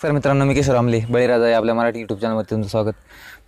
Sir मित्रांनो, मी किशोर आमले बळीराजा या आपल्या मराठी यूट्यूब चॅनलवरती तुमचं स्वागत.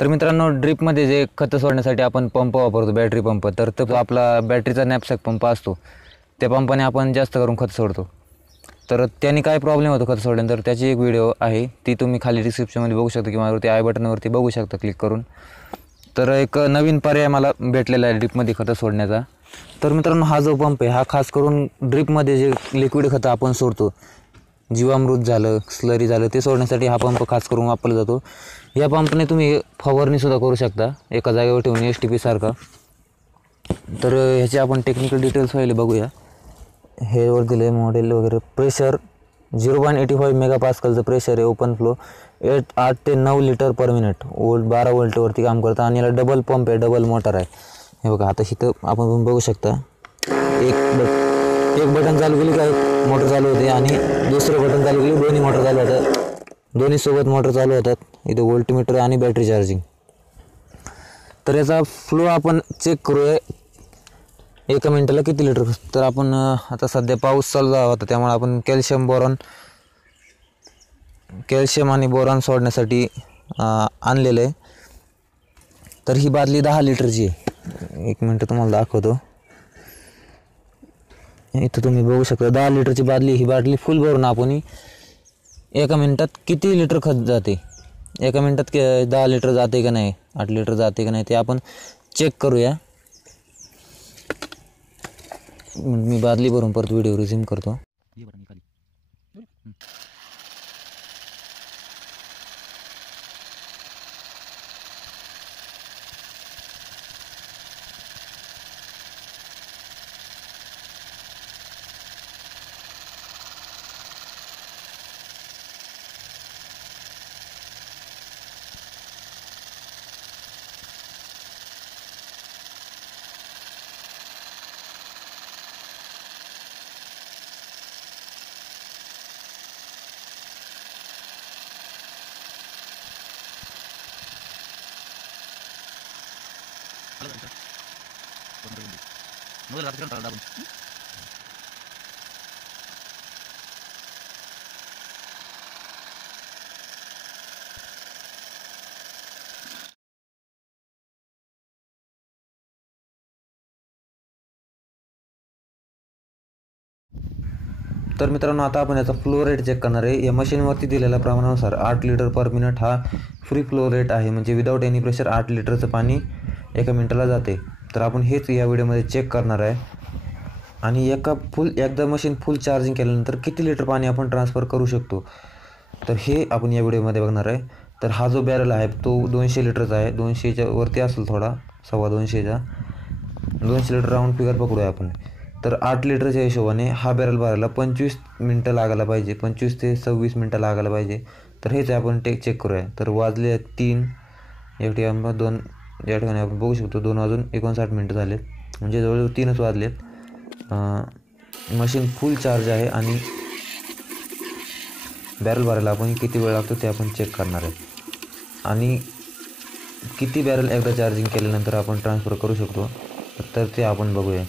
तर मित्रांनो, ड्रीपमध्ये जे खतं सोडण्यासाठी आपण पंप वापरतो, बॅटरी पंप, तर तो आपला बॅटरीचा नॅपसॅक पंप असतो. त्या पंपाने आपण जास्त करून खत सोडतो. तर त्याने काय प्रॉब्लेम होतो खत सोडल्यानंतर, त्याची एक व्हिडिओ आहे, ती तुम्ही खाली डिस्क्रिप्शनमध्ये बघू शकता किंवा वरती आय बटनवरती बघू शकता क्लिक करून. तर एक नवीन पर्याय मला भेटलेला आहे ड्रीपमध्ये खतं सोडण्याचा. तर मित्रांनो, हा जो पंप आहे हा खास करून ड्रीपमध्ये जे लिक्विड खतं आपण सोडतो, जीवामृत झालं, स्लरी झालं, ते सोडण्यासाठी हा पंप खास करून वापरला जातो. या पंपने तुम्ही फवारणीसुद्धा करू शकता एका जागेवर ठेवून HTP सारखा. तर ह्याचे आपण टेक्निकल डिटेल्स पहिले बघूया. हे वर दिलं आहे मॉडेल वगैरे. प्रेशर 0.85 मेगापास्कलचं प्रेशर आहे. ओपन फ्लो 8 ते 9 लिटर पर मिनिट. 12 वोल्टवरती काम करतं आणि याला डबल पंप आहे, डबल मोटर आहे. हे बघा, आता इथं आपण बघू शकता, एक बटन चालू केली का एक मोटर चालू होते आणि दुसरं बटन चालू केली दोन्ही मोटर चालू होतात. दोन्ही सोबत मोटर चालू होतात. इथं व्होल्टमीटर आणि बॅटरी चार्जिंग. तर याचा फ्लो आपण चेक करूया, एका मिनटाला किती लिटर. तर आपण आता सध्या पाऊस चालू झाला होता, त्यामुळे आपण कॅल्शियम आणि बोरॉन सोडण्यासाठी आणलेलं आहे. तर ही बादली 10 लिटरची आहे. एक मिनटं तुम्हाला दाखवतो. इथं तुम्ही बघू शकता 10 लिटरची बादली. ही बादली फुल भरून आपण एका मिनटात किती लिटर खत जाते, एका मिनटात 10 लिटर जाते का नाही, 8 लिटर जाते का नाही, ते आपण चेक करूया. मी बादली भरून परत व्हिडिओ रिझ्यूम करतो. तर मित्रांनो, आता आपण याचा फ्लो रेट चेक करणार आहे. या मशीनवरती दिलेल्या प्रमाणानुसार 8 लिटर पर मिनिट हा फ्री फ्लो रेट आहे, म्हणजे विदाऊट एनी प्रेशर 8 लिटरचं पाणी एका मिनटाला जाते. तर आपण हेच या व्हिडिओमध्ये चेक करणार आहे. आणि एकदा मशीन फुल चार्जिंग केल्यानंतर किती लिटर पाणी आपण ट्रान्सफर करू शकतो, तर हे आपण या व्हिडिओमध्ये बघणार आहे. तर हा जो बॅरल आहे तो 200 लिटरचा आहे. 200च्या वरती असेल थोडा, 250च्या. 200 लिटर राऊंड फिगर पकडूया आपण. तर 8 लिटरच्या हिशोबाने हा बॅरल भरायला 25 मिनटं लागायला पाहिजे, 25 ते 26 मिनटं लागायला पाहिजे. तर हेच आपण चेक करूया. तर वाजले 3, या ठिकाणी आपण बघू शकतो 2 वाजून 59 मिनटं झालेत, म्हणजे जवळजवळ 3च वाजलेत. मशीन फुल चार्ज आहे आणि बॅरल भरायला आपण किती वेळ लागतो ते आपण चेक करणार आहे. आणि किती बॅरल एकदा चार्जिंग केल्यानंतर आपण ट्रान्सफर करू शकतो, तर ते आपण बघूया.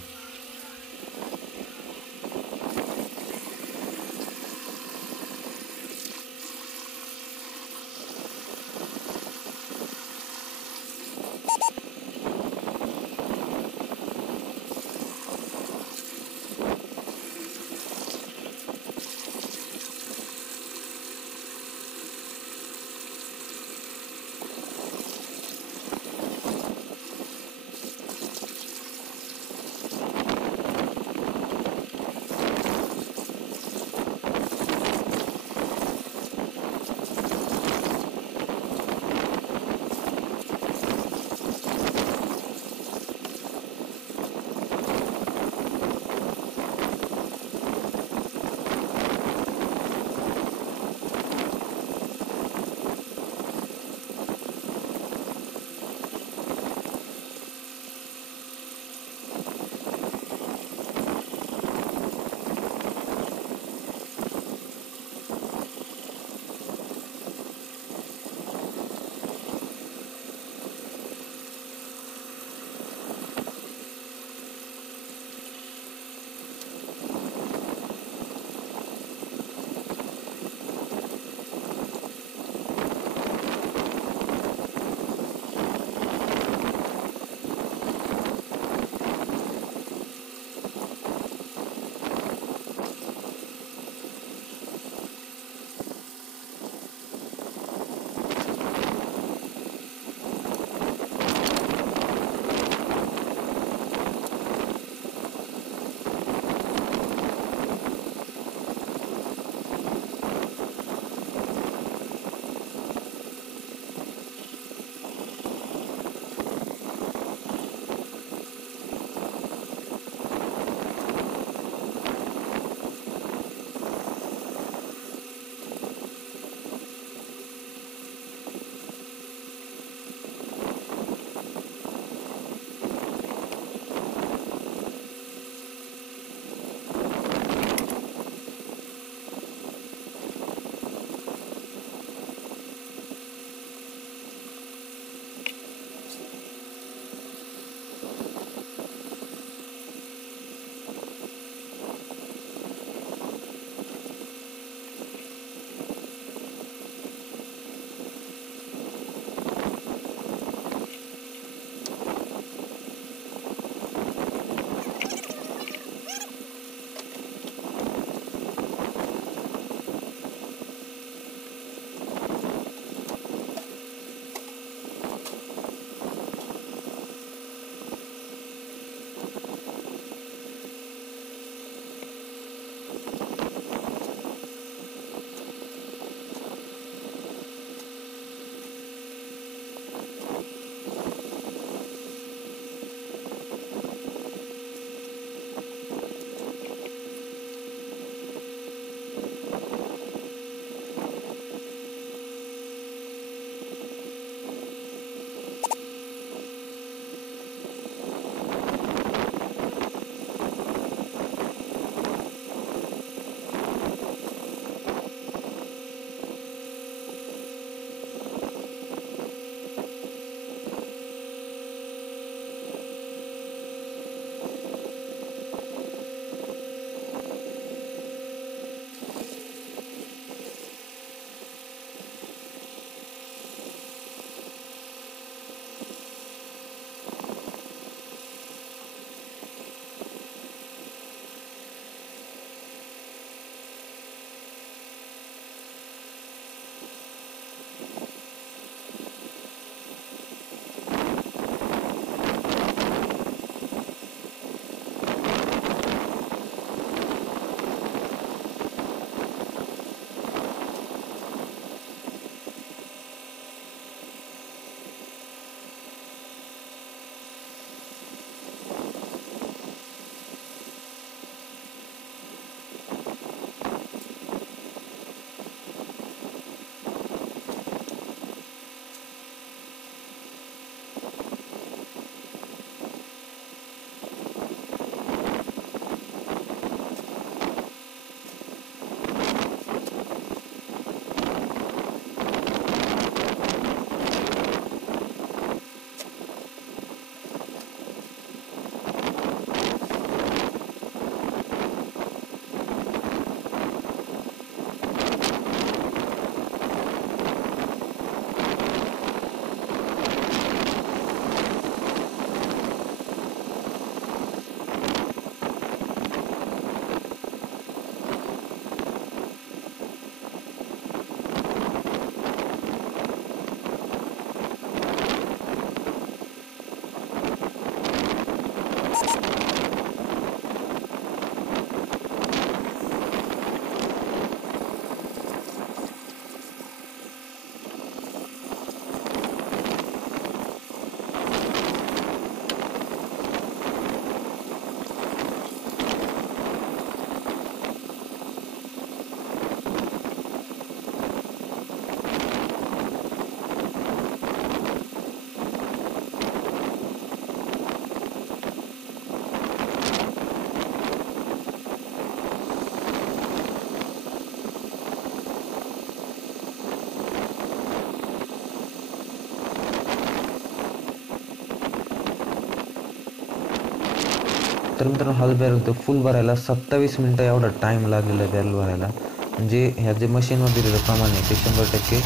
तर मित्रांनो हा बॅरल तो फुल भरायला 27 मिनटं एवढा टाईम लागलेला आहे बॅरल भरायला. म्हणजे ह्या जे मशीनवर दिलेलं प्रमाण आहे ते 100%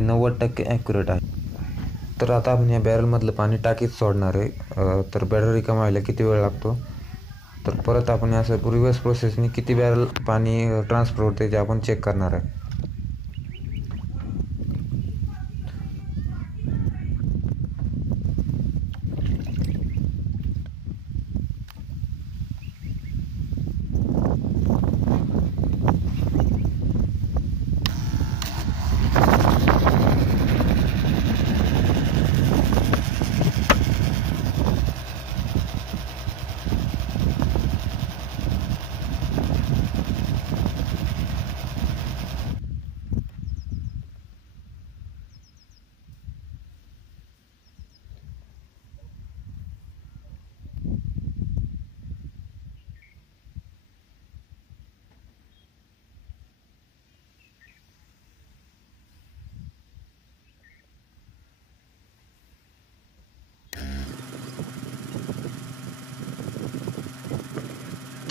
90% ॲक्युरेट आहे. तर आता आपण या बॅरलमधलं पाणी टाकीत सोडणार आहे. तर बॅरल रिकामा व्हायला किती वेळ लागतो, तर परत आपण असं रिव्हर्स प्रोसेसने किती बॅरल पाणी ट्रान्सफर होते ते आपण चेक करणार आहे.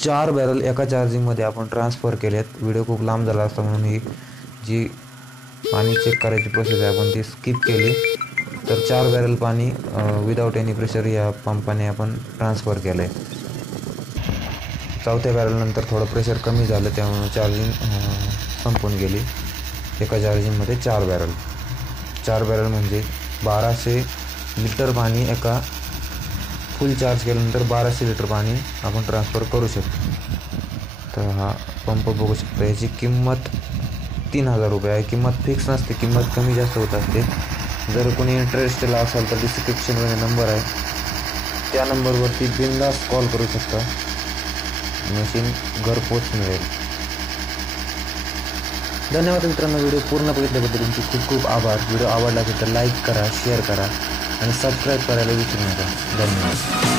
चार बॅरल एका चार्जिंगमध्ये आपण ट्रान्सफर केलेत. व्हिडिओ खूप लांब झाला असता म्हणून ही जी पाणी चेक करायची प्रोसेस आहे आपण ती स्किप केली. तर 4 बॅरल पाणी विदाऊट एनी प्रेशर या पंपाने आपण ट्रान्सफर केलं आहे. चौथ्या बॅरलनंतर थोडं प्रेशर कमी झालं त्यामुळे चार्जिंग संपून गेली. एका चार्जिंगमध्ये 4 बॅरल म्हणजे 1200 लिटर पाणी एका फुल चार्ज केल्यानंतर 1200 लिटर पाणी आपण ट्रान्सफर करू शकतो. तर हा पंप बघू शकता, याची किंमत 3000 रुपये आहे. किंमत फिक्स नसते, किंमत कमी जास्त होत असते. जर कोणी इंटरेस्टेड असाल तर डिस्क्रिप्शनमध्ये नंबर आहे, त्या नंबरवरती बिनधास्त कॉल करू शकता. मशीन घरपोच मिळेल. धन्यवाद मित्रांनो, व्हिडिओ पूर्ण बघितल्याबद्दल तुमचे खूप खूप आभार. व्हिडिओ आवडला असेल तर लाईक करा, शेअर करा आणि सबस्क्राईब करायला विसरू नका. धन्यवाद.